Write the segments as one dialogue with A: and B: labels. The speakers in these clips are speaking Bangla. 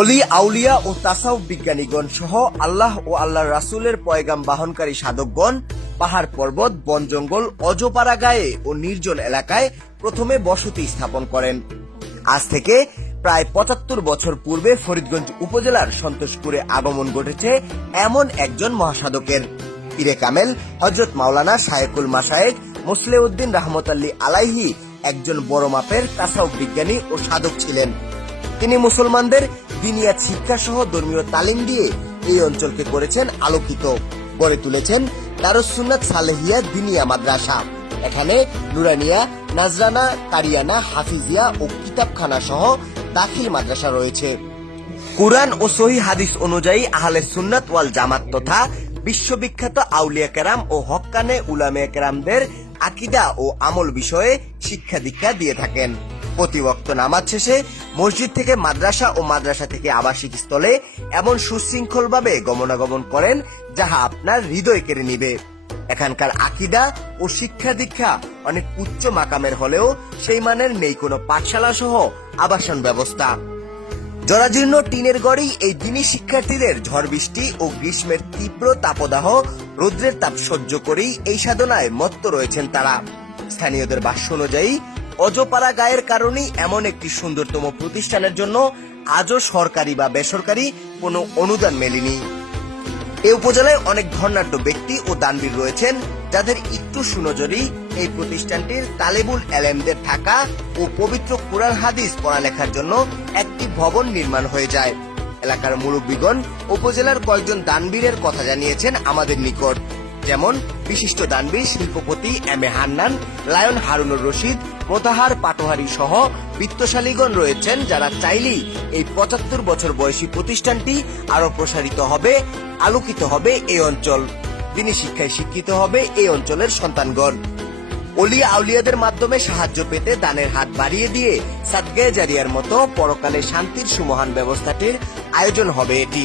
A: অলি আউলিয়া ও তাসাউফ বিজ্ঞানীগণ সহ আল্লাহ ও আল্লাহ রাসূলের পয়গাম বাহনকারী সাধকগণ পাহাড় পর্বত, বন জঙ্গল অজপাড়া গায়ে ও নির্জন এলাকায় প্রথমে বসতি স্থাপন করেন। আজ থেকে প্রায় পঁচাত্তর বছর পূর্বে ফরিদগঞ্জ উপজেলার সন্তোষপুরে আগমন ঘটেছে এমন একজন মহাসাধকের। পীরে কামেল হজরত মাওলানা শায়েকুল মাসায়েক মুসলেউদ্দিন রহমত আল্লী আলাইহি একজন বড় মাপের তাসাউফ বিজ্ঞানী ও সাধক ছিলেন। তিনি মুসলমানদের দিনিয়াত শিক্ষা সহ ধর্মীয় তালিম দিয়ে এই অঞ্চলকে করেছেন আলোকিত। গড়ে তুলেছেন দারুসুন্নাত সালেহিয়া দিনিয়া মাদ্রাসা। এখানে নুরানিয়া, নাজরানা, কারিয়ানা, হাফিজিয়া ও কিতাবখানা সহ দাখিল মাদ্রাসা রয়েছে। কুরআন ও সহি হাদিস অনুযায়ী আহলে সুন্নাত ওয়াল জামাত তথা বিশ্ববিখ্যাত আউলিয়া কেরাম ও হক্কানে উলামে কেরামদের আকিদা ও আমল বিষয়ে শিক্ষা দীক্ষা দিয়ে থাকেন। প্রতি ওয়াক্ত নামাজ শেষে মসজিদ থেকে মাদ্রাসা ও মাদ্রাসা থেকে আবাসিক স্থলে এমন সুশৃঙ্খলভাবে গমনাগমন করেন যাহা আপনার হৃদয় কেড়ে নিবে। এখানকার আকিদা ও শিক্ষা দীক্ষা অনেক উচ্চ মাকামের হলেও সেই মানের নেই কোনো পাঠশালা সহ আবাসন ব্যবস্থা। জরাজীর্ণ টিনের গড়েই এই দিনী শিক্ষার্থীদের ঝড় বৃষ্টি ও গ্রীষ্মের তীব্র তাপদাহ রৌদ্রের তাপ সহ্য করেই এই সাধনায় মত্ত রয়েছেন তারা। স্থানীয়দের ভাষ্য অনুযায়ী অজপাড়া গায়ের কারণেই এমন একটি সুন্দরতম প্রতিষ্ঠানের জন্য আজও সরকারি বা বেসরকারি কোনো অনুদান মেলেনি। এ উপজেলায় অনেক ধর্নাঢ্য ব্যক্তি ও দানবীর রয়েছেন, যাদের একটু সুনজরই এই প্রতিষ্ঠানটির তালেবুল এলেমদের থাকা ও পবিত্র কোরআন হাদিস পড়ালেখার জন্য একটি ভবন নির্মাণ হয়ে যায়। এলাকার মুরব্বীগণ উপজেলার কয়েকজন দানবীরের কথা জানিয়েছেন আমাদের নিকট। যেমন বিশিষ্ট দানবীর শিল্পপতি M A Hannan, lion Harunur Rashid Motahar Patwari সহ বিত্তশালীগণ রয়েছেন যারা চাইলেই এই পঁচাত্তর বছর বয়সী প্রতিষ্ঠানটি আরও প্রসারিত হবে, আলোকিত হবে এই অঞ্চল। তিনি শিক্ষায় শিক্ষিত হবে এই অঞ্চলের সন্তানগণ। অলিয়া আউলিয়াদের মাধ্যমে সাহায্য পেতে দানের হাত বাড়িয়ে দিয়ে সাদগায়ে জারিয়ার মতো পরকালে শান্তির সুমহান ব্যবস্থাটির আয়োজন হবে এটি।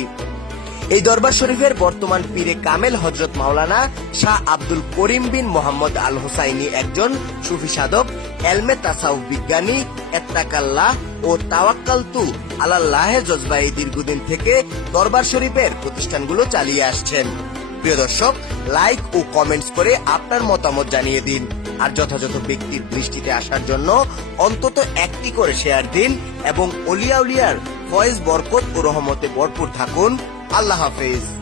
A: এই দরবার শরীফের বর্তমান পীরে কামেল হজরত মাওলানা শাহ আব্দুল করিম বিন মোহাম্মদ আল হোসাইনি একজন সুফি সাধক, এলমে তাসাউফ বিজ্ঞানী এত্তাকাল্লাহ ও তাওয়াক্কালতু আলাল্লাহ জজবাই দীর্ঘদিন থেকে দরবার শরীফের প্রতিষ্ঠানগুলো চালিয়ে আসছেন। প্রিয় দর্শক, লাইক ও কমেন্টস করে আপনার মতামত জানিয়ে দিন আর যথাযথ ব্যক্তির দৃষ্টিতে আসার জন্য অন্তত একটি করে শেয়ার দিন এবং অলিয়া উলিয়ার ফয়েজ বরকত ও রহমতে ভরপুর থাকুন। আল্লাহ হাফেজ।